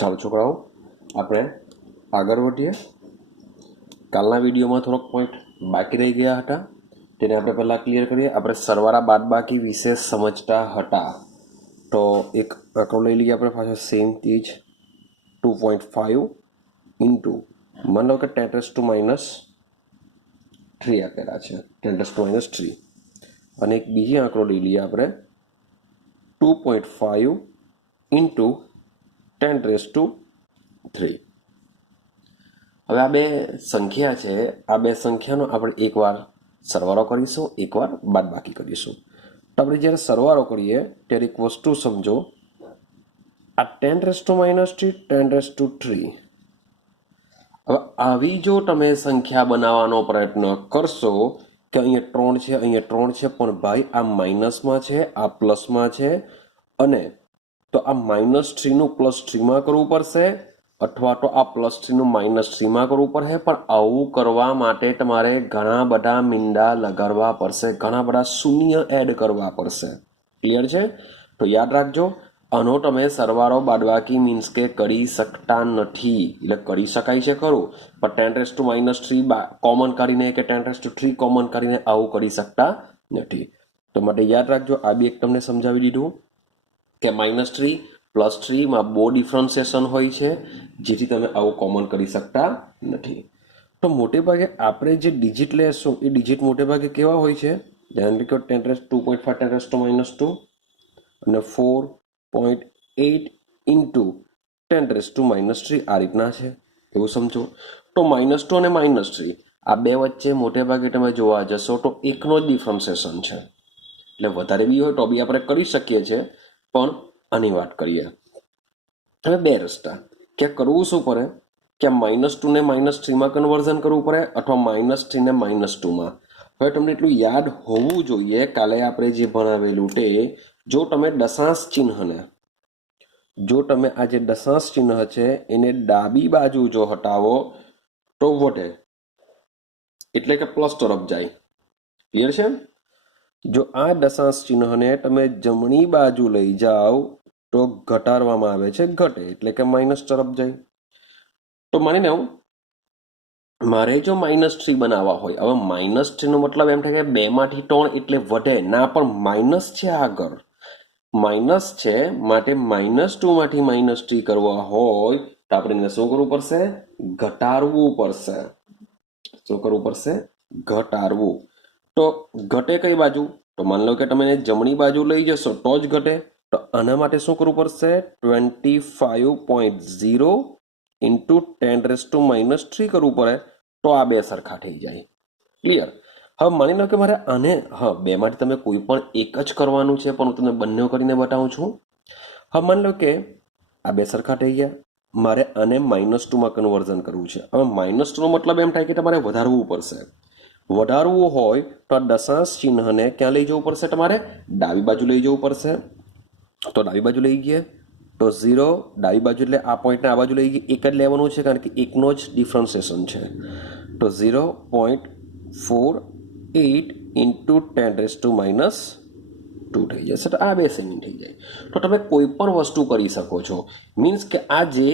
ચાલો છોકરાઓ, આપણે આગળ વધીએ. કાલના વિડીયોમાં થોડોક પોઈન્ટ બાકી રહી ગયા હતા, તેને આપણે પહેલાં ક્લિયર કરીએ. આપણે સરવાળા બાદબાકી વિશે સમજતા હતા. તો એક આંકડો લઈ લઈએ આપણે પાછો સેમ તે જ 2.5 ઇન્ટુ માની લો કે 10⁻³ આપેલા છે, 10⁻³ અને એક બીજી આંકડો લઈ લઈએ આપણે 2.5 ઇન્ટુ 10⁻3. હવે આ બે સંખ્યા છે, આ બે સંખ્યાનો આપણે એકવાર સરવાળો કરીશું, એકવાર બાદબાકી કરીશું. તો આપણે જ્યારે સરવાળો કરીએ ત્યારે એક વસ્તુ સમજો, આ 10⁻³ 10⁻3. હવે આવી જો તમે સંખ્યા બનાવવાનો પ્રયત્ન કરશો કે અહીંયા 3 છે, અહીંયા 3 છે, પણ ભાઈ આ માઇનસમાં છે, આ પ્લસમાં છે, અને તો આ -3નું +3માં કરવું પડશે, અથવા તો આ +3નું -3માં કરવું પડશે. પણ આવું કરવા માટે તમારે ઘણા બધા મીંડા લગાડવા પડશે, ઘણા બધા શૂન્ય એડ કરવા પડશે. ક્લિયર છે? તો યાદ રાખજો, આનો તમે સરવાળો બાદબાકી મીન્સ કે કરી શકતા નથી. એટલે કરી શકાય છે ખરું, પણ 10⁻³ કોમન કાઢીને કે 10⁻³ કોમન કાઢીને આવું કરી શકતા નથી. તો માટે યાદ રાખજો, આ બી એક તમને સમજાવી દીધું કે -3 +3 માં બહુ ડિફરન્સિએશન હોય છે, જેથી તમે આવું કોમન કરી શકતા નથી. તો મોટે ભાગે આપણે જે ડિજિટ લેશું એ ડિજિટ મોટે ભાગે કેવા હોય છે? ધ્યાન રાખો, 2.5 10⁻² અને 4.8 ઇન્ટુ 10⁻³ આ રીતના છે, એવું સમજો. તો -2 અને -3 આ બે વચ્ચે મોટે ભાગે તમે જોવા જશો તો એકનો જ ડિફરન્સિએશન છે. એટલે વધારે બી હોય તો બી આપણે કરી શકીએ છીએ, પણ આની વાત કરીએ. હવે બે રસ્તા, કે કરવું શું પડે કે -2 ને -3માં કન્વર્ઝન કરવું પડે, અથવા -3 ને -2માં. હવે તમને એટલું યાદ હોવું જોઈએ, કાલે આપણે જે ભણાવેલું તે, જો તમે દશાંશ ચિહ્નને, જો તમે આ જે દશાંશ ચિહ્ન છે એને ડાબી બાજુ જો હટાવો તો વધે, એટલે કે પ્લસ તરફ જાય. ક્લિયર છે? જો આ દશાંશ ચિહ્નને તમે જમણી બાજુ લઈ જાઓ તો ઘટાડવામાં આવે છે, ઘટે, એટલે કે માઇનસ તરફ જાય. તો માની લો મારે જો -3 બનાવવા હોય, હવે -3 નો મતલબ એમ થાય કે 2 માંથી 3 એટલે વધે ના, પણ માઇનસ છે, આગળ માઇનસ છે, માટે -2 માંથી -3 કરવા હોય તો આપણે શું કરવું પડશે? ઘટાડવું પડશે. શું કરવું પડશે? ઘટાડવું. તો ઘટે કઈ બાજુ? તો માની લો કે તમે જમણી બાજુ લઈ જશો તો જ ઘટે. તો આના માટે શું કરવું પડશે? 25.0 ઇન્ટુ 10⁻³ કરવું પડે, તો આ બે સરખા થઈ જાય. ક્લિયર? હવે માની લો કે મારે આને, હા, બેમાંથી તમે કોઈ પણ એક જ કરવાનું છે, પણ હું તમને બંને કરીને બતાવું છું. હવે માની લો કે આ બે સરખા થઈ ગયા, મારે આને -2માં કન્વર્ઝન કરવું છે. હવે -2 નો મતલબ એમ થાય કે તમારે વધારવું પડશે. વધારવું હોય તો આ દશાંશ ચિહ્નને ક્યાં લઈ જવું પડશે? તમારે ડાબી બાજુ લઈ જવું પડશે. તો ડાબી બાજુ લઈ ગયે તો 0, ડાબી બાજુ એટલે આ પોઈન્ટને આ બાજુ લઈ ગઈ, એક જ લેવાનું છે, કારણ કે એકનો જ ડિફરન્સિએશન છે. તો 0.48 ઇન્ટુ 10⁻² થઈ જશે. તો આ બે સેમી થઈ જાય. તો તમે કોઈ પણ વસ્તુ કરી શકો છો. મીન્સ કે આ જે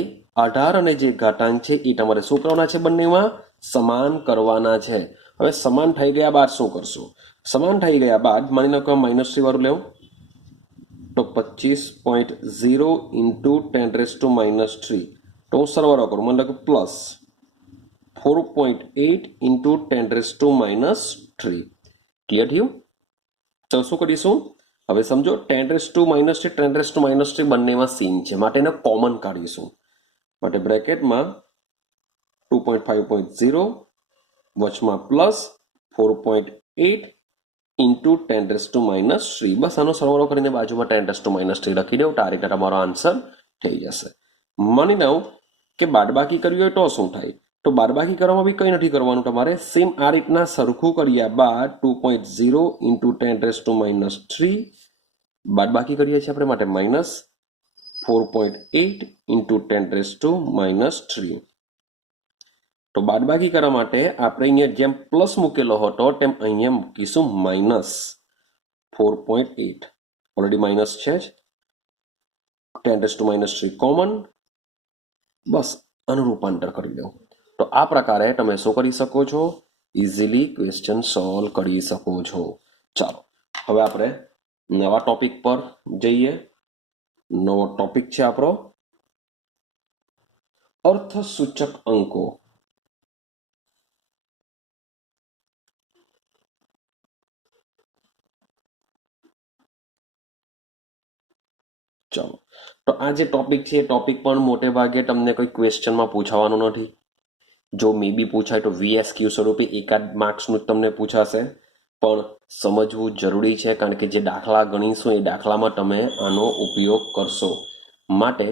18 અને જે ઘાતાંક છે એ તમારે શું કરવાના છે? બંનેમાં સમાન કરવાના છે. હવે સમાન થઈ ગયા બાદ શું કરશું? સમાન થઈ ગયા બાદ માની લો કે -3 વાળું લેવું તો 25.0 ઇન્ટુ 10⁻³ તો હું સરવાળો કરું, મને લાગે પ્લસ 4.8 ઇન્ટુ 10⁻3. ક્લિયર થયું? તો શું કરીશું? હવે સમજો 10⁻³ 10⁻³ બંનેમાં સેમ છે, માટે એને કોમન કાઢીશું. માટે બ્રેકેટમાં 2.5.0 વચમાં પ્લસ 4.8 ઇન્ટુ 10⁻3. બસ આનો સરવાળો કરીને બાજુમાં 10⁻3 લખી દઉં તો આ રીતે તમારો આન્સર થઈ જશે. માની લો કે બાદબાકી કરવી હોય તો શું થાય? તો બાદબાકી કરવામાં બી કંઈ નથી કરવાનું, તમારે સેમ આ રીતના સરખું કર્યા બાદ 2.0 ઇન્ટુ 10⁻3 બાદબાકી કરીએ છીએ આપણે, માટે -4.8 ઇન્ટુ 10⁻3. તો બાદબાકી કરવા માટે આપણે અહીંયા જેમ પ્લસ મૂકેલો હતો તેમ અહીંયા મૂકીશું -4.8. ઓલરેડી માઇનસ છે જ. 10⁻3 કોમન, બસ આનું રૂપાંતર કરી દો. તો આ પ્રકારે તમે શું કરી શકો છો? ઇઝીલી ક્વેશ્ચન સોલ્વ કરી શકો છો. ચાલો હવે આપણે નવા ટોપિક પર જઈએ. નવો ટોપિક છે આપણો અર્થસૂચક અંકો. ચાલો, તો આ જે ટોપિક છે એ ટોપિક પણ મોટે ભાગે તમને કોઈ ક્વેશ્ચનમાં પૂછાવાનો નથી. જો મે બી પૂછાય તો VSQ સ્વરૂપે એકાદ માર્ક્સનું જ તમને પૂછાશે, પણ સમજવું જરૂરી છે કારણ કે જે દાખલા ગણીશું એ દાખલામાં તમે આનો ઉપયોગ કરશો. માટે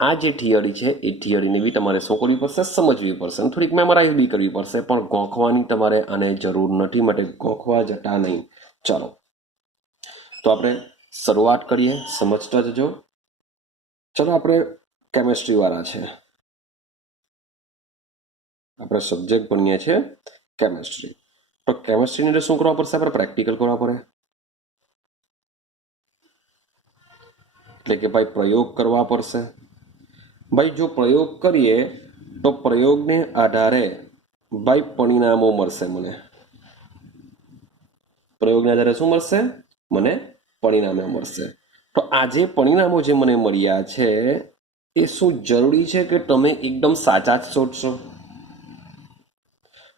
આ જે થિયરી છે એ થિયરીને બી તમારે શું કરવી પડશે? સમજવી પડશે, થોડીક મેમરાઇઝ બી કરવી પડશે, પણ ગોખવાની તમારે આને જરૂર નથી, માટે ગોખવા જતા નહીં. ચાલો તો આપણે શરૂઆત કરીએ, સમજતા જજો. ચલો આપણે કેમેસ્ટ્રી વાળા છે, આપણે સબ્જેક્ટ ભણીએ છીએ કેમેસ્ટ્રી. તો કેમેસ્ટ્રીની અંદર શું કરવા પડશે? આપણે પ્રેક્ટિકલ કરવા પડે. એટલે કે ભાઈ પ્રયોગ કરવા પડશે. ભાઈ જો પ્રયોગ કરીએ તો પ્રયોગને આધારે ભાઈ પરિણામો મળશે. મને પ્રયોગને આધારે શું મળશે? મને પરિણામો મળશે. તો આ જે પરિણામો જે મને મળ્યા છે એ શું જરૂરી છે કે તમે એકદમ સાચા જ શોધશો?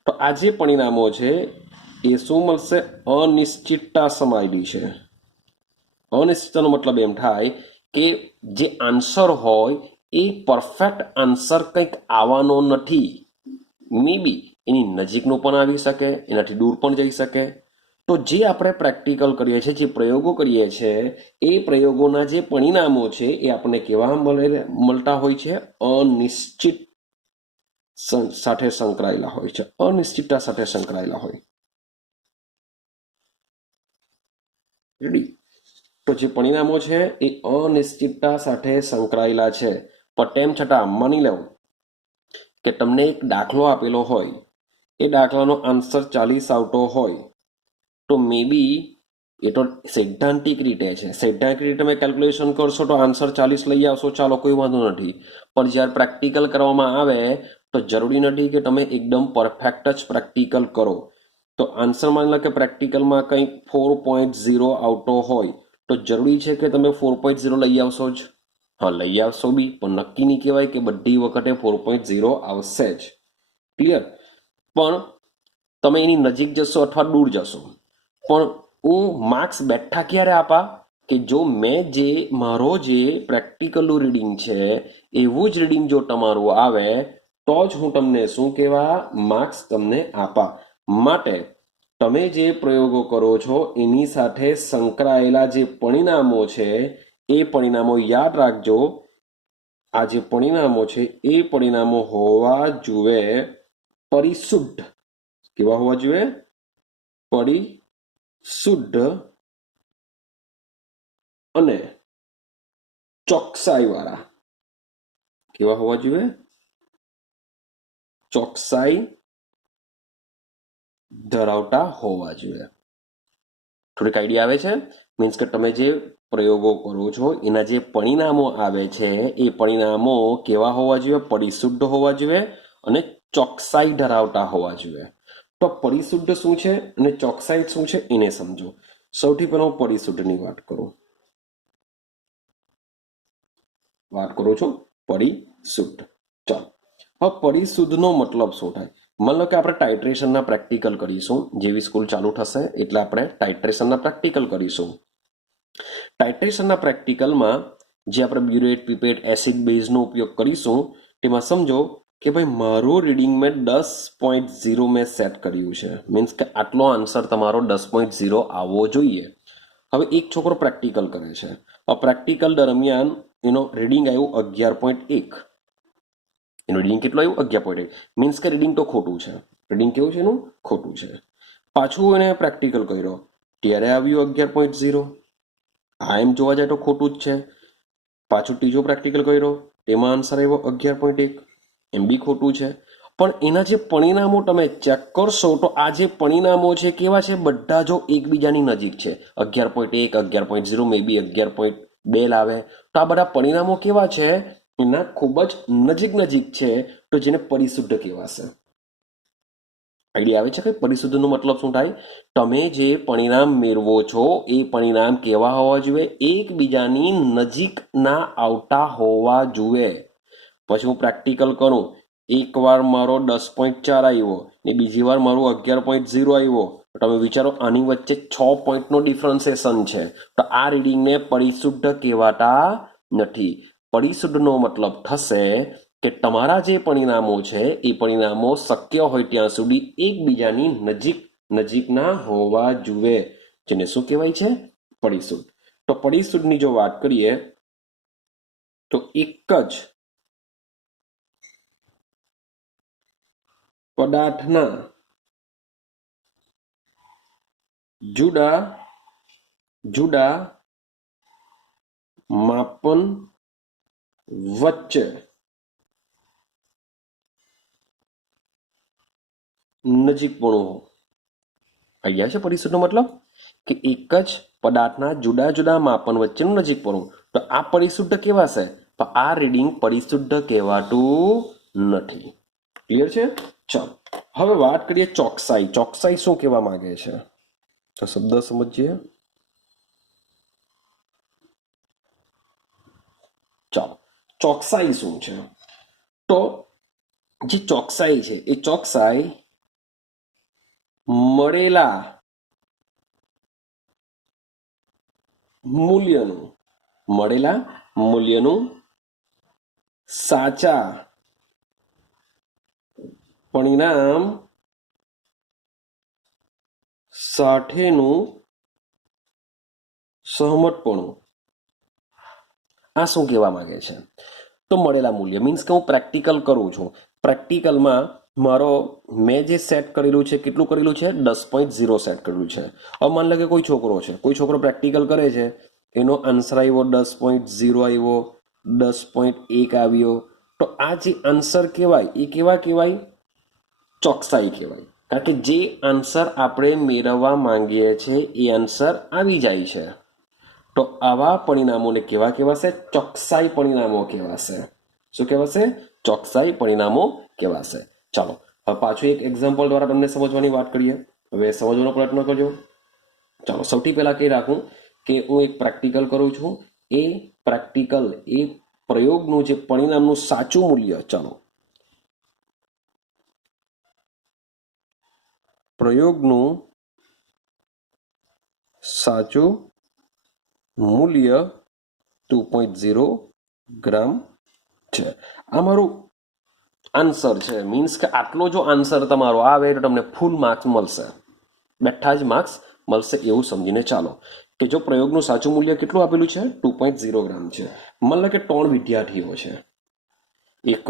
તો આ જે પરિણામો છે એ શું મળશે? અનિશ્ચિતતા સમાયેલી છે. અનિશ્ચિતતાનો મતલબ એમ થાય કે જે આન્સર હોય એ પરફેક્ટ આન્સર કંઈક આવવાનો નથી. મે બી એની નજીકનું પણ આવી શકે, એનાથી દૂર પણ જઈ શકે. તો જે આપણે પ્રેક્ટિકલ કરીએ છીએ, જે પ્રયોગો કરીએ છીએ, એ પ્રયોગોના જે પરિણામો છે એ આપણને કેવા મળતા હોય છે? અનિશ્ચિત સાથે સંકળાયેલા હોય છે. અનિશ્ચિતતા સાથે સંકળાયેલા હોય. રેડી? તો જે પરિણામો છે એ અનિશ્ચિતતા સાથે સંકળાયેલા છે. પણ તેમ છતાં માની લો કે તમને એક દાખલો આપેલો હોય, એ દાખલાનો આન્સર 40 આવતો હોય, તો મે બી એ તો સૈદ્ધાંતિક રીતે છે. સૈદ્ધાંતિક રીતે તમે કેલ્ક્યુલેશન કરશો તો આન્સર 40 લઈ આવશો, ચાલો કોઈ વાંધો નથી. પણ જ્યારે પ્રેક્ટિકલ કરવામાં આવે તો જરૂરી નથી કે તમે એકદમ પરફેક્ટ જ પ્રેક્ટિકલ કરો. તો આન્સર માની લો કે પ્રેક્ટિકલમાં કંઈક 4.0 આવતો હોય તો જરૂરી છે કે તમે 4.0 લઈ આવશો જ? હા, લઈ આવશો બી, પણ નક્કી નહીં કહેવાય કે બધી વખતે 4.0 આવશે જ. ક્લિયર? પણ તમે એની નજીક જશો અથવા દૂર જશો. પણ હું માર્ક્સ બેઠા ક્યારે આપા? કે જો મેં જે મારો જે પ્રેક્ટિકલનું રીડિંગ છે એવું જ રીડિંગ જો તમારું આવે તો જ હું તમને શું કહેવા? માર્ક્સ તમને આપા. માટે તમે જે પ્રયોગો કરો છો એની સાથે સંકળાયેલા જે પરિણામો છે એ પરિણામો યાદ રાખજો. આ જે પરિણામો છે એ પરિણામો હોવા જોઈએ પરિશુદ્ધ. કેવા હોવા જોઈએ? પરિશુદ્ધ અને ચોકસાઈ વાળા. કેવા હોવા જોઈએ? ચોકસાઈ ધરાવતા હોવા જોઈએ. થોડીક આઈડિયા આવે છે? મીન્સ કે તમે જે પ્રયોગો કરો છો એના જે પરિણામો આવે છે એ પરિણામો કેવા હોવા જોઈએ? પરિશુદ્ધ હોવા જોઈએ અને ચોકસાઈ ધરાવતા હોવા જોઈએ. તો પરિશુદ્ધ શું છે અને ચોકસાઈ શું છે એને સમજો. સૌથી પહેલા હું પરિશુદ્ધની વાત કરું છું. પરિશુદ્ધ. ચાલો, હવે પરિશુદ્ધનો મતલબ શું થાય? માની લો કે આપણે ટાઇટ્રેશનના પ્રેક્ટિકલ કરીશું. જેવી સ્કૂલ ચાલુ થશે એટલે આપણે ટાઇટ્રેશનના પ્રેક્ટિકલ કરીશું. ટાઇટ્રેશનના પ્રેક્ટિકલમાં જે આપણે બ્યુરેટ, પીપેટ, એસિડ બેઝનો ઉપયોગ કરીશું તેમાં સમજો કે ભાઈ મારું રીડિંગ મેં 10.0 મેં સેટ કર્યું છે. મીન્સ કે આટલો આન્સર તમારો 10.0 આવવો જોઈએ. હવે એક છોકરો પ્રેક્ટિકલ કરે છે. પ્રેક્ટિકલ દરમિયાન એનો રીડિંગ આવ્યું 11.1. એનું રીડિંગ કેટલું આવ્યું? 11.1. મીન્સ કે રીડિંગ તો ખોટું છે. રીડિંગ કેવું છે એનું? ખોટું છે. પાછું એને પ્રેક્ટિકલ કર્યો ત્યારે આવ્યું 11.0. આ એમ જોવા જાય તો ખોટું જ છે. પાછું ત્રીજો પ્રેક્ટિકલ કર્યો તેમાં આન્સર આવ્યો 11.1. એમ બી ખોટું છે. પણ એના જે પરિણામો તમે ચેક કરશો તો આ જે પરિણામો છે કેવા છે? બધા જો એકબીજાની નજીક છે. 11.1, 11.0, મે બી 11.2 લાવે તો આ બધા પરિણામો કેવા છે? એના ખૂબ જ નજીક છે તો જેને પરિશુદ્ધ કહેવાશે. આઈડિયા આવે છે કે પરિશુદ્ધનો મતલબ શું થાય? તમે જે પરિણામ મેળવો છો એ પરિણામ કેવા હોવા જોઈએ? એકબીજાની નજીકના આવતા હોવા જોઈએ. પછી હું પ્રેક્ટિકલ કરું, એકવાર મારો 10.4 આવ્યો ને બીજી વાર મારું 11.0 આવ્યો, તમે વિચારો આની વચ્ચે 6 પોઈન્ટનો ડિફરન્સિએશન છે, તો આ રીડિંગને પરિશુદ્ધ કહેવાતા નથી. પરિશુદ્ધનો મતલબ થશે કે તમારા જે પરિણામો છે એ પરિણામો શક્ય હોય ત્યાં સુધી એકબીજાની નજીકના હોવા જોઈએ, જેને શું કહેવાય છે? પરિશુદ્ધ. તો પરિશુદ્ધની જો વાત કરીએ તો એક જ પદાર્થના જુદા જુદા માપન વચ્ચે નજીકપણું. આઈડિયા છે પરિશુદ્ધનો મતલબ? કે એક જ પદાર્થના જુદા જુદા માપન વચ્ચેનું નજીકપણું. તો આ પરિશુદ્ધ કહેવાશે, પણ આ રીડિંગ પરિશુદ્ધ કહેવાતું નથી. ક્લિયર છે? ચાલો હવે વાત કરીએ ચોકસાઈ. ચોકસાઈ શું કહેવા માંગે છે? તો શબ્દ સમજીએ. ચાલો, ચોકસાઈ શું છે? તો જે ચોકસાઈ છે એ ચોકસાઈ મળેલા મૂલ્યનું સાચા પરિણામ સાથેનું સહમતપણું. આ શું કહેવા માંગે છે? તો મળેલા મૂલ્ય મીન્સ કે હું પ્રેક્ટિકલ કરું છું. પ્રેક્ટિકલમાં મેં જે સેટ કરેલું છે, કેટલું કરેલું છે? 10.0 સેટ કરેલું છે. હવે માન લો કે કોઈ છોકરો પ્રેક્ટિકલ કરે છે, એનો આન્સર આવ્યો 10.0 આવ્યો, 10.1 આવ્યો, તો આ જે આન્સર કહેવાય એ કેવા કહેવાય? ચોકસાઈ કહેવાય. કારણ કે જે આન્સર આપણે મેળવવા માંગીએ છીએ એ આન્સર આવી જાય છે. તો આવા પરિણામોને કેવા કહેવાશે? ચોકસાઈ પરિણામો કહેવાશે. શું કહેવાશે? ચોકસાઈ પરિણામો કહેવાશે. ચાલો હવે પાછું એક એક્ઝામ્પલ દ્વારા તમને સમજવાની વાત કરીએ. હવે સમજવાનો પ્રયત્ન કરજો. ચાલો સૌથી પહેલા કહી રાખું કે હું એક પ્રેક્ટિકલ કરું છું. એ પ્રેક્ટિકલ એ પ્રયોગનું જે પરિણામનું સાચું મૂલ્ય, ચાલો પ્રયોગનું સાચું મૂલ્ય 2.0 ગ્રામ છે. આ મારું આન્સર છે. મીન્સ કે આટલો જો આન્સર તમારો આવે તો તમને ફૂલ માર્ક્સ મળશે, બેઠા જ માર્ક્સ મળશે એવું સમજીને ચાલો. કે જો પ્રયોગનું સાચું મૂલ્ય કેટલું આપેલું છે? 2.0 ગ્રામ છે. માન લો કે 3 વિદ્યાર્થીઓ છે. એક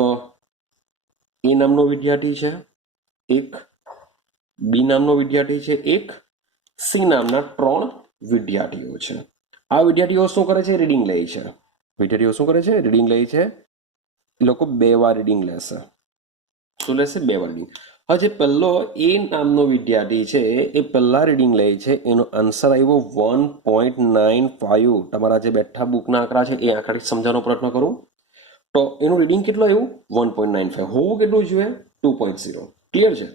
એ નામનો વિદ્યાર્થી છે, એક બી નામનો વિદ્યાર્થી છે, એક સી નામના 3 વિદ્યાર્થીઓ છે. આ વિદ્યાર્થીઓ શું કરે છે? રીડિંગ લે છે. રીડિંગ લે છે. એ લોકો 2 વાર રીડિંગ લેશે. શું લેશે? 2 વાર રીડિંગ. હવે જે પહેલો એ નામનો વિદ્યાર્થી છે એ પહેલા રીડિંગ લે છે, એનો આન્સર આવ્યો 1.95. તમારા જે બેઠા બુકના આંકડા છે એ આંકડાથી સમજાવવાનો પ્રયત્ન કરું. તો એનું રીડિંગ કેટલું આવ્યું? 1.95. હોવું કેટલું જોઈએ? 2.0. ક્લિયર છે?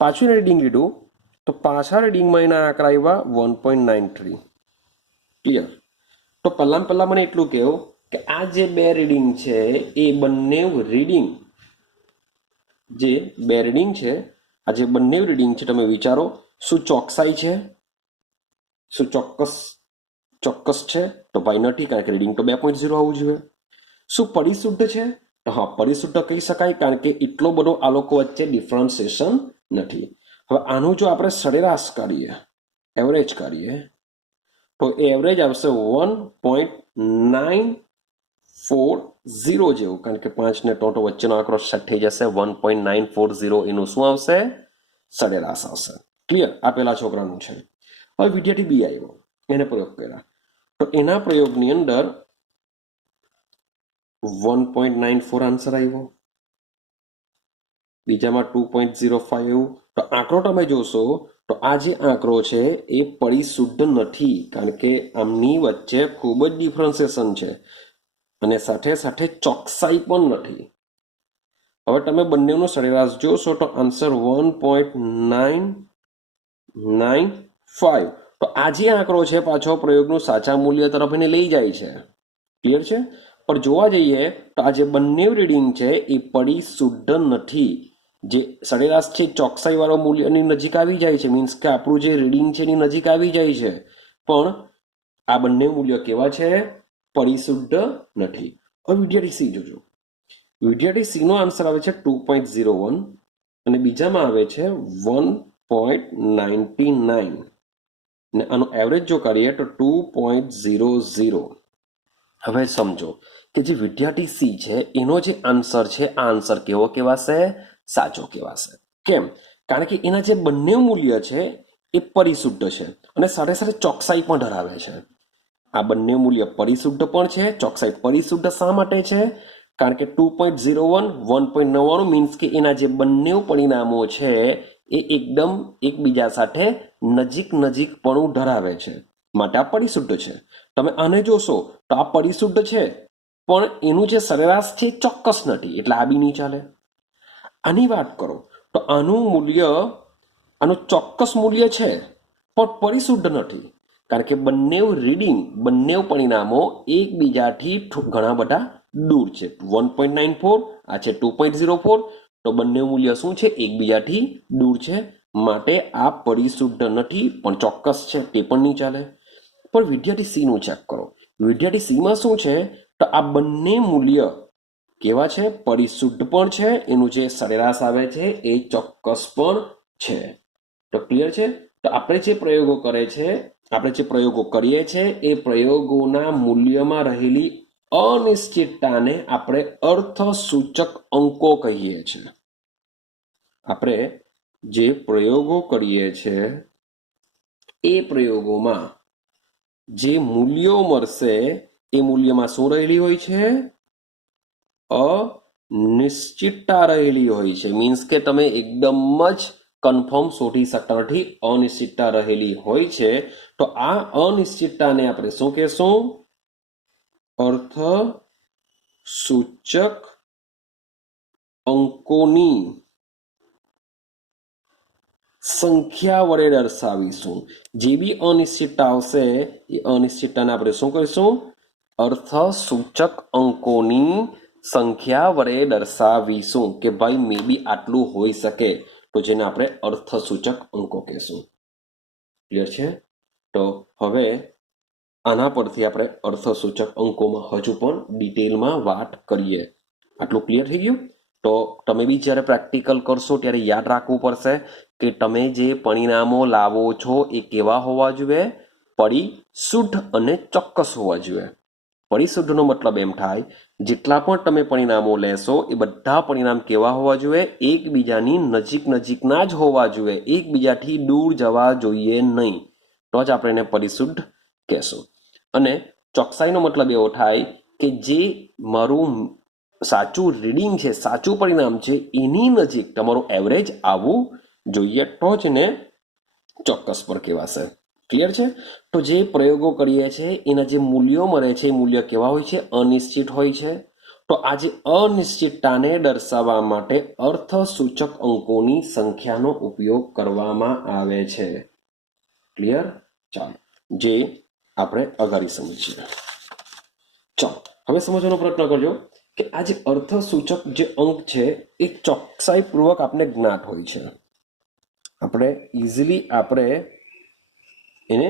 પાછું એને રીડિંગ લીધું તો પાછા રીડિંગમાં એના આંકડા આવ્યા 1.93. ક્લિયર? તો પહેલા મને એટલું કહેવું કે આ જે 2 રીડિંગ છે એ બંને રીડિંગ આ જે બંને રીડિંગ છે, તમે વિચારો શું ચોકસાઈ છે? શું ચોક્કસ છે? તો ભાઈ નથી, કારણ કે રીડિંગ તો 2.0 આવવું જોઈએ. શું પરિશુદ્ધ છે? તો હા, પરિશુદ્ધ કહી શકાય, કારણ કે એટલો બધો આ લોકો વચ્ચે ડિફરન્સિએશન નથી. હવે આનું જો આપણે સરેરાશ કરીએ, એવરેજ કરીએ, તો એવરેજ આવશે 1.940 જેવું, કારણ કે 5 ને 3 વચ્ચેનો આંકડો સેટ થઈ જશે. 1.940 એનું શું આવશે? સરેરાશ આવશે. ક્લિયર? આ પેલા છોકરાનું છે. હવે વિદ્યાર્થી બી આવ્યો, એને પ્રયોગ કર્યા, તો એના પ્રયોગની અંદર 1.94 આન્સર આવ્યો, બીજામાં 2.05 આવ્યું. તો આંકડો તમે જોશો તો આ જે આંકડો છે એ પરિશુદ્ધ નથી, કારણ કે આમની વચ્ચે ખૂબ જ ડિફરન્સિએશન છે. અને સાથે સાથે ચોકસાઈ પણ નથી. હવે તમે બંનેનો સરેરાશ જોશો તો આન્સર 1.995. તો આ જે આંકડો છે પાછો પ્રયોગનું સાચા મૂલ્ય તરફ એને લઈ જાય છે. ક્લિયર છે? પણ જોવા જઈએ તો આ જે બંને રીડિંગ છે એ પરિશુદ્ધ નથી. જે સરેરાશ છે ચોકસાઈ વાળો મૂલ્યની નજીક આવી જાય છે, મીન્સ કે આપણું જે રીડિંગ છે એની નજીક આવી જાય છે, પણ આ બંને મૂલ્ય કેવા છે? પરિશુદ્ધ નથી. હવે વિદ્યાર્થી સી જોજો. વિદ્યાર્થી સી નો આન્સર આવે છે 2.01 અને બીજામાં આવે છે 1.99 ને આનો એવરેજ જો કરીએ તો 2.00. હવે સમજો કે જે વિદ્યાર્થી સી છે એનો જે આન્સર છે આ આન્સર કેવો કહેવાશે? સાચો કહેવાશે. કેમ? કારણ કે એના જે બંને મૂલ્ય છે એ પરિશુદ્ધ છે અને સાથે સાથે ચોકસાઈ પણ ધરાવે છે. આ બંને મૂલ્ય પરિશુદ્ધ પણ છે, ચોકસાઈ પરિશુદ્ધ શા માટે છે? કારણ કે 2.01 1.99 મીન્સ કે એના જે બંને પરિણામો છે એ એકદમ એકબીજા સાથે નજીકપણું ધરાવે છે, માટે આ પરિશુદ્ધ છે. તમે આને જોશો તો આ પરિશુદ્ધ છે પણ એનું જે સરેરાશ છે ચોક્કસ નથી, એટલે આ બી નહીં ચાલે. આની વાત કરો તો આનું ચોક્કસ મૂલ્ય છે પણ પરિશુદ્ધ નથી, કારણ કે બંને પરિણામો એકબીજાથી ઘણા બધા દૂર છે. 1.94 આ છે 2.04, તો બંને મૂલ્ય શું છે? એકબીજાથી દૂર છે, માટે આ પરિશુદ્ધ નથી પણ ચોક્કસ છે, તે પણ નહીં ચાલે. પણ વિદ્યાર્થી સી નું ચેક કરો. વિદ્યાર્થી સી માં શું છે? તો આ બંને મૂલ્ય કેવા છે? પરિશુદ્ધ પણ છે, એનું જે સરેરાશ આવે છે એ ચોક્કસ પણ છે. તો ક્લિયર છે? તો આપણે જે પ્રયોગો કરીએ છીએ એ પ્રયોગોના મૂલ્યમાં રહેલી અનિશ્ચિતતાને આપણે અર્થસૂચક અંકો કહીએ છીએ. આપણે જે પ્રયોગો કરીએ છીએ એ પ્રયોગોમાં જે મૂલ્યો મળશે એ મૂલ્યમાં શું રહેલી હોય છે? અનિશ્ચિતતા રહેલી હોય છે. મીન્સ કે તમે એકદમ જ કન્ફર્મ શોધી શકતા નથી, અનિશ્ચિતતા રહેલી હોય છે. તો આ અનિશ્ચિતતાને આપણે શું કહેશું? અર્થસૂચક અંકોની સંખ્યા વડે દર્શાવીશું. જે બી અનિશ્ચિતતા આવશે એ અનિશ્ચિતતાને આપણે શું કહીશું? અર્થસૂચક અંકોની સંખ્યા વડે દર્શાવીશું કે ભાઈ મે બી આટલું હોઈ શકે, તો જેને આપણે અર્થસૂચક અંકો કહેશું. ક્લિયર છે? તો હવે આના પરથી આપણે અર્થસૂચક અંકોમાં હજુ પણ ડિટેલમાં વાત કરીએ. આટલું ક્લિયર થઈ ગયું? તો તમે બી જ્યારે પ્રેક્ટિકલ કરશો ત્યારે યાદ રાખવું પડશે કે તમે જે પરિણામો લાવો છો એ કેવા હોવા જોઈએ? પરિશુદ્ધ અને ચોક્કસ હોવા જોઈએ. પરિશુદ્ધનો મતલબ એમ થાય જેટલા પણ તમે પરિણામો લેશો એ બધા પરિણામ કેવા હોવા જોઈએ? એકબીજાની નજીકના જ હોવા જોઈએ, એકબીજાથી દૂર જવા જોઈએ નહીં, તો જ આપણે એને પરિશુદ્ધ કહેશું. અને ચોકસાઈનો મતલબ એવો થાય કે જે મારું સાચું રીડિંગ છે, સાચું પરિણામ છે, એની નજીક તમારું એવરેજ આવવું જોઈએ, તો જ ને ચોક્કસ પર કહેવાશે. ક્લિયર છે? તો જે પ્રયોગો કરીએ છીએ એના જે મૂલ્યો મળે છે એ મૂલ્ય કેવા હોય છે? અનિશ્ચિત હોય છે. તો આ જે અનિશ્ચિતતાને દર્શાવવા માટે અર્થસૂચક અંકોની સંખ્યાનો ઉપયોગ કરવામાં આવે છે. ક્લિયર? ચાલો, જે આપણે અગાડી સમજીએ. ચાલો હવે સમજવાનો પ્રયત્ન કરજો કે આ જે અર્થસૂચક જે અંક છે એ ચોકસાઈપૂર્વક આપણે જ્ઞાત હોય છે. આપણે ઇઝીલી એને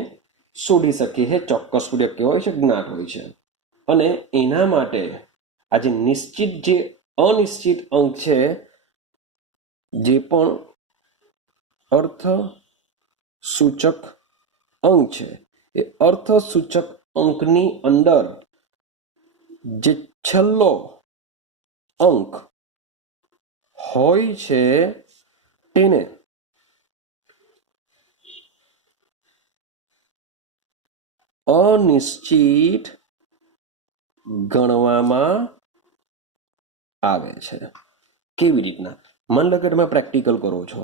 શોધી શકીએ છીએ. ચોક્કસ મૂલ્ય કેવો હોય છે? જ્ઞાત હોય છે. અને એના માટે આ જે અનિશ્ચિત અંક છે, જે પણ અર્થસૂચક અંક છે એ અર્થસૂચક અંકની અંદર જે છેલ્લો અંક હોય છે તેને અનિશ્ચિત ગણવામાં આવે છે. કેવી રીતના? માની લો કે તમે પ્રેક્ટિકલ કરો છો,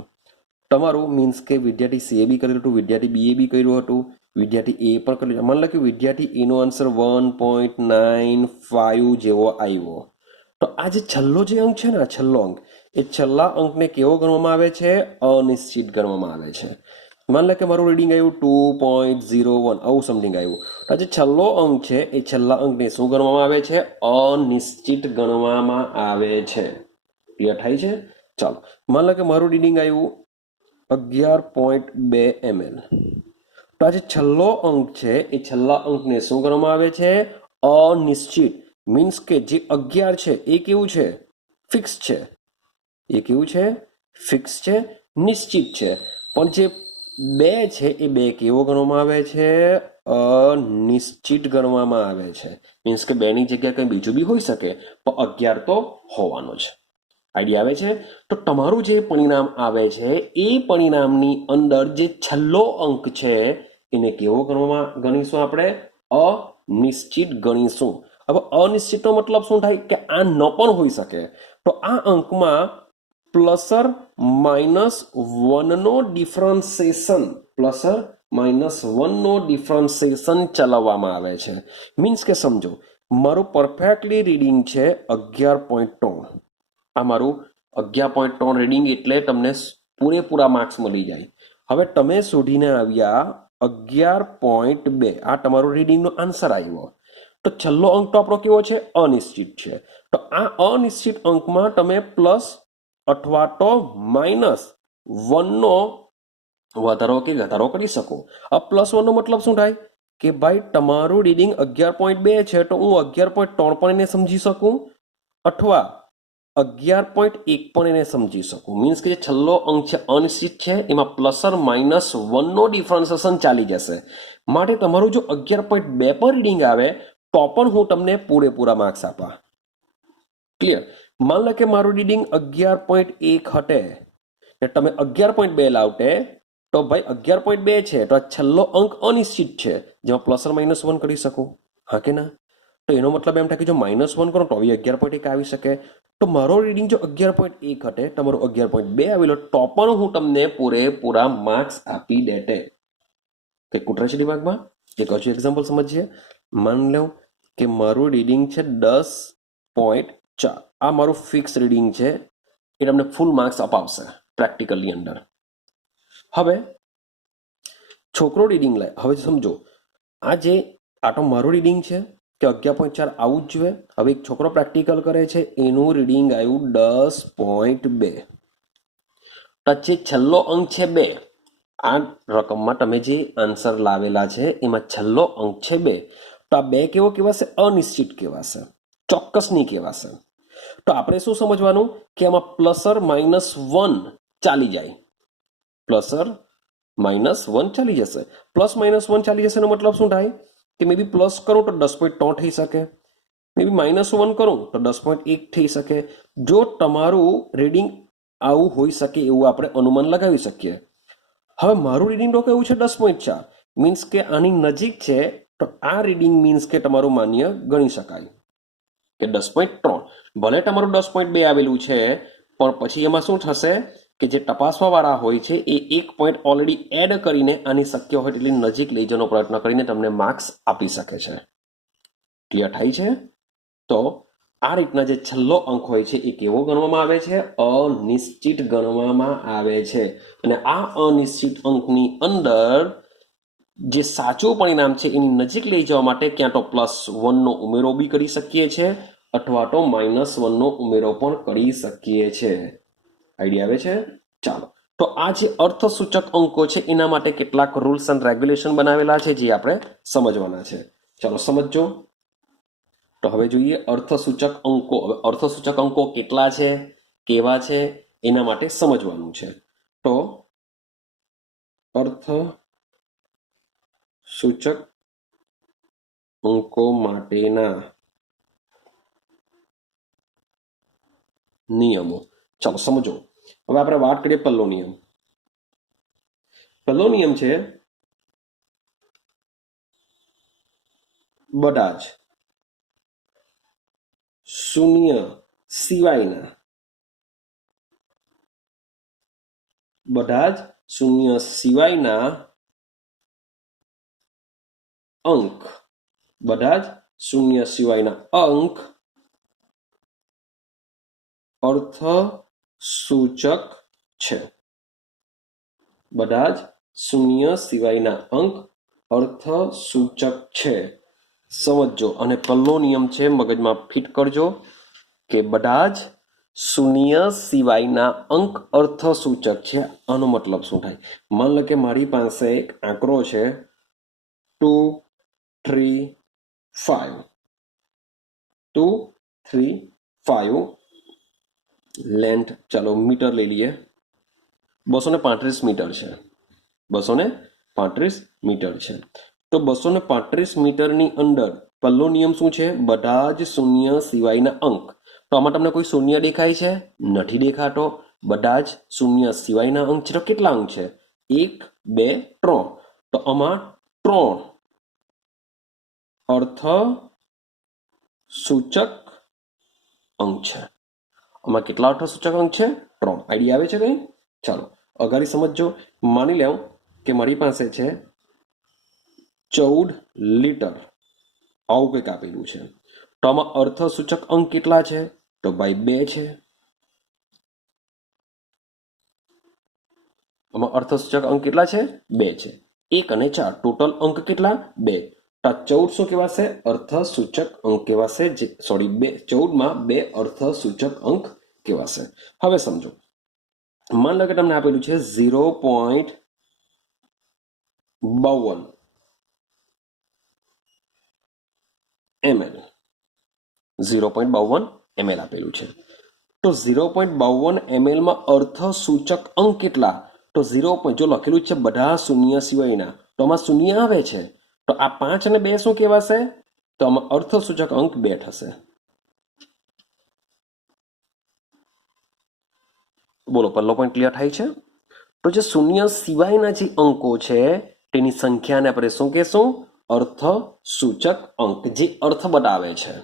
તમારું મીન્સ કે વિદ્યાર્થી સીએ બી કર્યું હતું, વિદ્યાર્થી બીએ બી કર્યું હતું, વિદ્યાર્થી એ પણ કરી લો. માની લો કે વિદ્યાર્થી એનો આન્સર 1.95 જેવો આવ્યો, તો આ જે છેલ્લો જે અંક છે ને, આ છેલ્લો અંક, એ છેલ્લા અંકને કેવો ગણવામાં આવે છે? અનિશ્ચિત ગણવામાં આવે છે. માની લો કે મારું રીડિંગ આવ્યું 2.01, આવું સમથિંગ આવ્યું. તો આ જે છેલ્લો અંક છે એ છેલ્લા અંકને શું ગણવામાં આવે છે? અનિશ્ચિત ગણવામાં આવે છે. ક્લિયર થાય છે? ચાલો, માની લો કે મારું રીડિંગ આવ્યું 11.2 ml. તો આ જે છેલ્લો અંક છે એ છેલ્લા અંકને શું ગણવામાં આવે છે? અનિશ્ચિત. મીન્સ કે જે 11 છે એ કેવું છે? ફિક્સ છે. એ કેવું છે? ફિક્સ છે, નિશ્ચિત છે. પણ જે 2 છે એ 2 કેવો ગણવામાં આવે છે? અનિશ્ચિત ગણવામાં આવે છે. મીન્સ કે 2 ની જગ્યાએ કંઈ બીજું બી હોઈ શકે, પણ 11 તો હોવાનો જ. આઈડિયા આવે છે? તો તમારું જે પરિણામ આવે છે એ પરિણામની અંદર જે છેલ્લો અંક છે એને કેવો ગણીશું આપણે? અનિશ્ચિત ગણીશું. હવે અનિશ્ચિતનો મતલબ શું થાય? કે આ ન પણ હોઈ શકે. તો આ અંકમાં પ્લસર માઇનસ વનનો ડિફરન્સિએશન ચલાવવામાં આવે છે. મીન્સ કે સમજો, મારું પરફેક્ટલી રીડિંગ છે 11.3. આ મારું 11.3 રીડિંગ, એટલે તમને પૂરેપૂરા માર્ક્સ મળી જાય. હવે તમે શોધીને આવ્યા 11.2, આ તમારું રીડિંગનો આન્સર આવ્યો. તો છેલ્લો અંક તો આપણો કેવો છે? અનિશ્ચિત છે. તો આ અનિશ્ચિત અંકમાં તમે પ્લસ અથવા તો માઇનસ વનનો વધારો કે ઘટાડો કરી શકો. આ પ્લસ વનનો મતલબ શું થાય? કે ભાઈ તમારું રીડિંગ 11.2 છે, તો હું 11.3 પણ એને સમજી શકું, અથવા 11.1 પણ એને સમજી શકું. મીન્સ કે જે છેલ્લો અંક છે અનિશ્ચિત છે, એમાં પ્લસર માઇનસ વનનો ડિફરન્સિએશન ચાલી જશે. માટે તમારું જો 11.2 પર રીડિંગ આવે તો પણ હું તમને પૂરેપૂરા માર્ક્સ આપા. ક્લિયર? માન લો કે મારું રીડિંગ 11.1 હટે, તમે 11.2 લાવટે, તો ભાઈ 11.2 છે, તો આ છેલ્લો અંક અનિશ્ચિત છે, જેમાં પ્લસર માઇનસ વન કરી શકું. હા કે ના? તો એનો મતલબ એમ થાય કે જો -1 કરો તો બી 11.1 આવી શકે. તો મારો રીડિંગ જો 11.1 હટે, તમારો 11.2 આવેલો, તો પણ હું તમને પૂરેપૂરા માર્ક્સ આપી દેતે. કંઈક કુટરે છે દિમાગમાં? એક હજુ એક્ઝામ્પલ સમજીએ. માની લો કે મારું રીડિંગ છે 10.4. આ મારું ફિક્સ રીડિંગ છે, એ તમને ફૂલ માર્ક્સ અપાવશે પ્રેક્ટિકલની અંદર. હવે છોકરો રીડિંગ લે. હવે સમજો, આ જે આ તો મારું રીડિંગ છે કે 11.4 આવું જ જોઈએ. હવે એક છોકરો પ્રેક્ટિકલ કરે છે, એનું રીડિંગ આવ્યું 10.2. તો જે છેલ્લો અંક છે 2, આ રકમમાં તમે જે આન્સર લાવેલા છે એમાં છેલ્લો અંક છે 2. તો આ 2 કેવો કહેવાશે? અનિશ્ચિત કહેવાશે, ચોક્કસ નહીં કહેવાશે. તો આપણે શું સમજવાનું? કે આમાં પ્લસર માઇનસ વન ચાલી જાય. પ્લસર માઇનસ વન ચાલી જશે. પ્લસ માઇનસ વન ચાલી જશે એનો મતલબ શું થાય? કે મે બી પ્લસ કરું તો 10.3 થઈ શકે, મે બી -1 કરું તો 10.1 થઈ શકે. જો તમારું રીડિંગ આવું હોઈ શકે એવું આપણે અનુમાન લગાવી શકીએ. હવે મારું રીડિંગ તો કેવું છે? 10.4. મીન્સ કે આની નજીક છે, તો આ રીડિંગ મીન્સ કે તમારું માન્ય ગણી શકાય કે 10.3. ભલે તમારું 10.2 આવેલું છે, પણ પછી એમાં શું થશે કે જે તપાસવાવાળા હોય છે એ 1 પોઈન્ટ ઓલરેડી એડ કરીને આની શક્ય હોય એટલી નજીક લઈ જવાનો પ્રયત્ન કરીને તમને માર્ક્સ આપી શકે છે. ક્લિયર થાય છે? તો આ રીતના જે છેલ્લો અંક હોય છે એ કેવો ગણવામાં આવે છે? અનિશ્ચિત ગણવામાં આવે છે. અને આ અનિશ્ચિત અંકની અંદર જે સાચું પરિણામ છે એની નજીક લઈ જવા માટે ક્યાં તો +1નો ઉમેરો બી કરી શકીએ છીએ, અથવા તો -1નો ઉમેરો પણ કરી શકીએ છીએ. આઈડિયા આવે છે? ચાલો, તો આ જે અર્થસૂચક અંકો છે એના માટે કેટલાક રૂલ્સ એન્ડ રેગ્યુલેશન બનાવેલા છે, જે આપણે સમજવાના છે. ચાલો સમજો. તો હવે જોઈએ અર્થસૂચક અંકો. હવે અર્થસૂચક અંકો કેટલા છે, કેવા છે, એના માટે સમજવાનું છે. તો અર્થસૂચક અંકો માટેના નિયમો. ચાલો સમજો. હવે આપણે વાત કરીએ પહેલો નિયમ. પહેલો નિયમ છે બધા જ શૂન્ય સિવાયના બધા જ શૂન્ય સિવાયના અંક, બધા જ શૂન્ય સિવાયના અંક અર્થ સૂચક છે. બધા જ શૂન્ય સિવાયના અંક અર્થ સૂચક છે. સમજો, અને પહેલો નિયમ છે, મગજમાં ફિટ કરજો કે બધા જ શૂન્ય સિવાયના અંક અર્થ સૂચક છે. આનો મતલબ શું થાય? માન લો કે મારી પાસે એક આંકડો છે 2 3 5 2 3 5 લેન્થ, ચાલો મીટર લઈ લઈએ, 235 મીટર છે. 235 મીટર છે. તો 235 મીટરની અંદર પહેલો નિયમ શું છે? બધા જ શૂન્ય સિવાયના અંક. તો આમાં તમને કોઈ શૂન્ય દેખાય છે? નથી દેખાતો. બધા જ શૂન્ય સિવાયના અંક છે. તો કેટલા અંક છે? 1 2 3. તો આમાં 3 અર્થ સૂચક અંક છે. આમાં કેટલા અર્થ સૂચક અંક છે? 3. આઈડિયા આવે છે કઈ? ચાલો અગાડી સમજો. માની લેવું કે મારી પાસે છે 14 લીટર, આવું કંઈક આપેલું છે. તો આમાં અર્થ સૂચક અંક કેટલા છે? તો ભાઈ 2 છે. આમાં અર્થ સૂચક અંક કેટલા છે? 2 છે. 1 અને 4 ટોટલ અંક કેટલા? 2. તો 14 શું કહેવાશે? અર્થ સૂચક અંક કહેવાશે. 14માં 2 અર્થ સૂચક અંક કહેવાશે. હવે સમજો, માન લો કે તમને આપેલું છે 0.52 ml. 0.52 ml આપેલું છે. તો 0.52 ml માં અર્થ સૂચક અંક કેટલા? તો 0. જો લખેલું છે બધા શૂન્ય સિવાયના, તો આમાં શૂન્ય આવે છે. તો આ 5 અને 2 શું કહેવાશે? તો આમાં અર્થ સૂચક અંક 2 થશે. બોલો, પહેલો પોઈન્ટ ક્લિયર થાય છે? તો જે શૂન્ય સિવાયના જે અંકો છે તેની સંખ્યાને આપણે શું કહેશું? અર્થ સૂચક અંક, જે અર્થ બતાવે છે.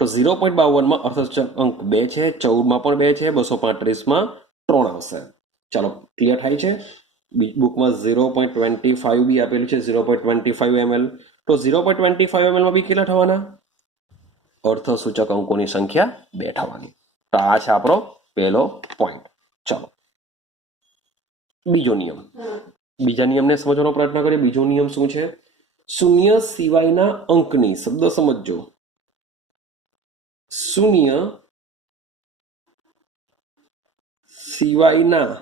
તો 0.52માં અર્થ સૂચક અંક 2 છે, 14માં પણ 2 છે, 235માં 3 આવશે. ચાલો ક્લિયર થાય છે? બુકમાં 0.25 બી આપેલું છે, 0.25 ml. તો 0.25 ml માં બી કેટલા થવાના? અર્થ સૂચક અંકોની સંખ્યા 2 થવાની. તો આ છે આપણો પહેલો પોઈન્ટ. ચાલો બીજો નિયમ, બીજા નિયમને સમજવાનો પ્રયત્ન કરીએ. બીજો નિયમ શું છે? શૂન્ય સિવાયના અંકની, શબ્દ સમજજો, શૂન્ય સિવાયના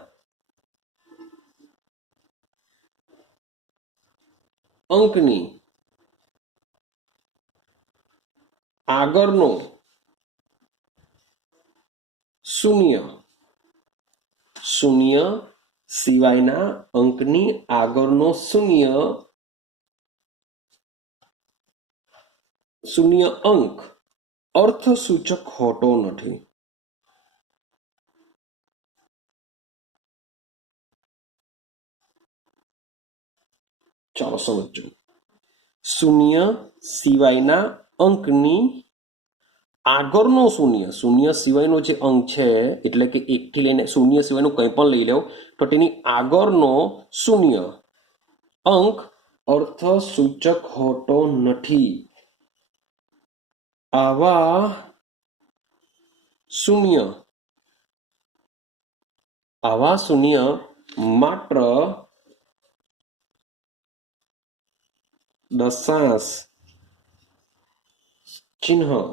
અંકની આગળનો શૂન્ય, શૂન્ય સિવાયના અંકની આગળનો શૂન્ય, શૂન્ય અંક અર્થ સૂચક હોતો નથી. ચાલો સમજો, શૂન્ય સિવાયના અંકની આગળનો શૂન્ય, શૂન્ય સિવાયનો જે અંક છે, એટલે કે 1 થી લઈને શૂન્ય સિવાયનું કંઈ પણ લઈ લો, તો તેની આગળનો શૂન્ય અંક અર્થ સૂચક હોતો નથી. આવા શૂન્ય માત્ર દશાંશ ચિહ્નનું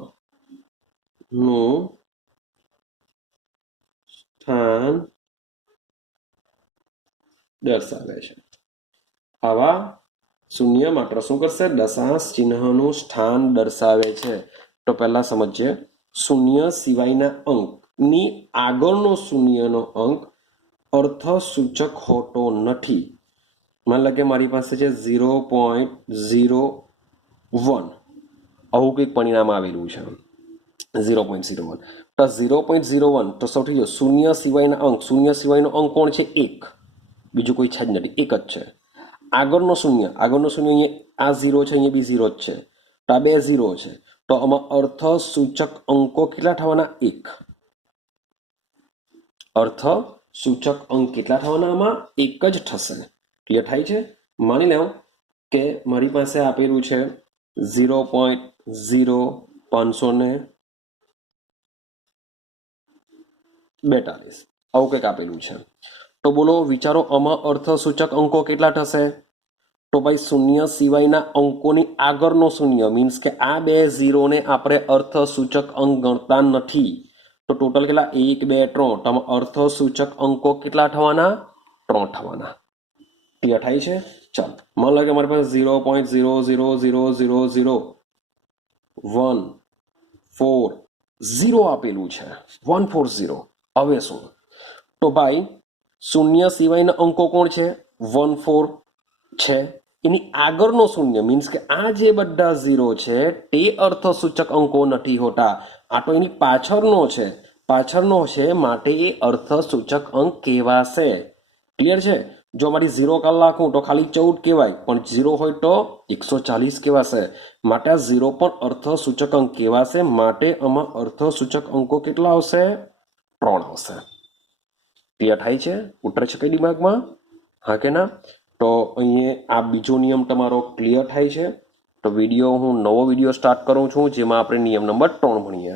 સ્થાન દર્શાવે છે. આવા શૂન્ય માત્ર શું કરશે? દશાંશ ચિહ્નનું સ્થાન દર્શાવે છે. તો પહેલા સમજીએ, શૂન્ય સિવાયના અંકની આગળનો શૂન્યનો અંક અર્થ સૂચક હોતો નથી. માન લો કે મારી પાસે છે 0.01, આવું કંઈક પરિણામ આવેલું છે 0.01. તો 0.01 તો સૌથી શૂન્ય સિવાયના અંક, શૂન્ય સિવાયનો અંક કોણ છે? 1. બીજું કોઈ છે જ નથી, 1 જ છે. આગળનો શૂન્ય અહીંયા આ 0 છે, અહીંયા બી 0 જ છે. તો આ 2 0 છે. તો આમાં અર્થ સૂચક અંકો કેટલા થવાના? 1. અર્થ સૂચક અંક કેટલા થવાના? આમાં 1 જ થશે. ક્લિયર થાય છે? માની લો કે મારી પાસે આપેલું છે 0.0542 આવું કંઈક આપેલું છે. તો બોલો વિચારો આમાં અર્થસૂચક અંકો કેટલા થશે? તો ભાઈ શૂન્ય સિવાયના અંકોની આગળનો શૂન્ય મીન્સ કે આ બે ઝીરોને આપણે અર્થસૂચક અંક ગણતા નથી. તો ટોટલ કેટલા? 1 2 3. તો આમાં અર્થસૂચક અંકો કેટલા થવાના? 3 થવાના. ક્લિયર થાય છે? ચાલો માન લો કે અમારી પાસે 0.0000014 આપેલું છે. 140. હવે શું? તો ભાઈ શૂન્ય સિવાયના અંકો કોણ છે? 14 છે. એની આગળનો શૂન્ય મીન્સ કે આ જે બધા ઝીરો છે તે અર્થસૂચક અંકો નથી હોતા. આ તો એની પાછળનો છે. માટે એ અર્થસૂચક અંક કહેવાશે. ક્લિયર છે? જો મારી 0 કલાક હું તો ખાલી 14 કહેવાય, પણ 0 હોય તો 140 કહેવાશે. માટે આ 0 પણ અર્થસૂચક અંક કહેવાશે. માટે આમાં અર્થસૂચક અંકો કેટલા આવશે? 3 આવશે. ક્લિયર થાય છે? ઉતરે છે કઈ દિમાગમાં? હા કે ના? તો અહીંયા આ બીજો નિયમ તમારો ક્લિયર થાય છે. તો હું નવો વિડીયો સ્ટાર્ટ કરું છું જેમાં આપણે નિયમ નંબર 3 ભણીએ.